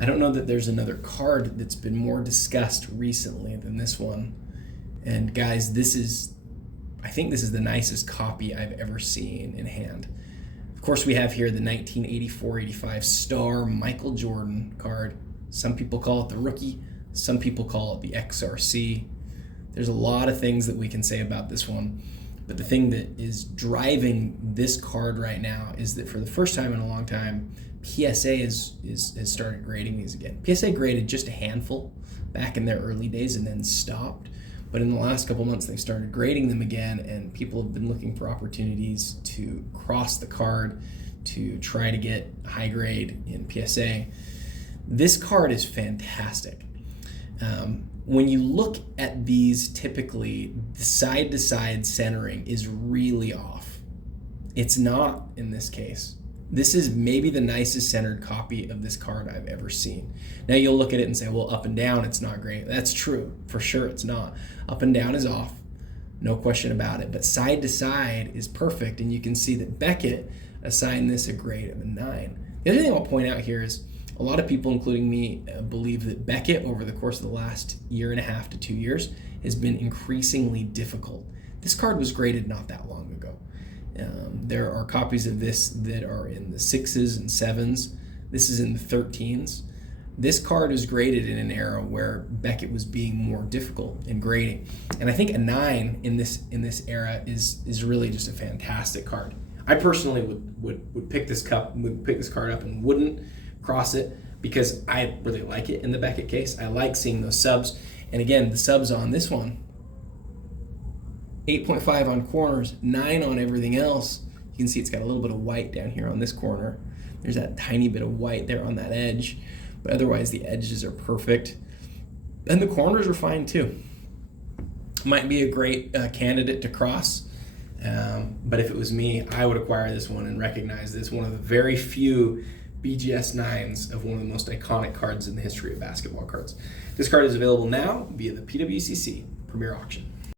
I don't know that there's another card that's been more discussed recently than this one. And guys, I think this is the nicest copy I've ever seen in hand. Of course, we have here the 1984-85 Star Michael Jordan card. Some people call it the rookie. Some people call it the XRC. There's a lot of things that we can say about this one. But the thing that is driving this card right now is that for the first time in a long time, PSA has started grading these again. PSA graded just a handful back in their early days and then stopped. But in the last couple months, they've started grading them again, and people have been looking for opportunities to cross the card to try to get high grade in PSA. This card is fantastic. When you look at these, typically, the side-to-side centering is really off. It's not in this case. This is maybe the nicest centered copy of this card I've ever seen. Now you'll look at it and say, well, up and down, it's not great. That's true. For sure, it's not. Up and down is off. No question about it. But side to side is perfect, and you can see that Beckett assigned this a grade of a 9. The other thing I'll point out here is a lot of people, including me, believe that Beckett, over the course of the last year and a half to 2 years, has been increasingly difficult. This card was graded not that long ago. There are copies of this that are in the 6s and 7s. This is in the 13s. This card was graded in an era where Beckett was being more difficult in grading. And I think a 9 in this era is really just a fantastic card. I personally would pick this card up and wouldn't cross it because I really like it in the Beckett case. I like seeing those subs. And again, the subs on this one, 8.5 on corners, 9 on everything else. You can see it's got a little bit of white down here on this corner. There's that tiny bit of white there on that edge. But otherwise, the edges are perfect. And the corners are fine too. Might be a great candidate to cross. But if it was me, I would acquire this one and recognize this one of the very few BGS 9s of one of the most iconic cards in the history of basketball cards. This card is available now via the PWCC Premier Auction.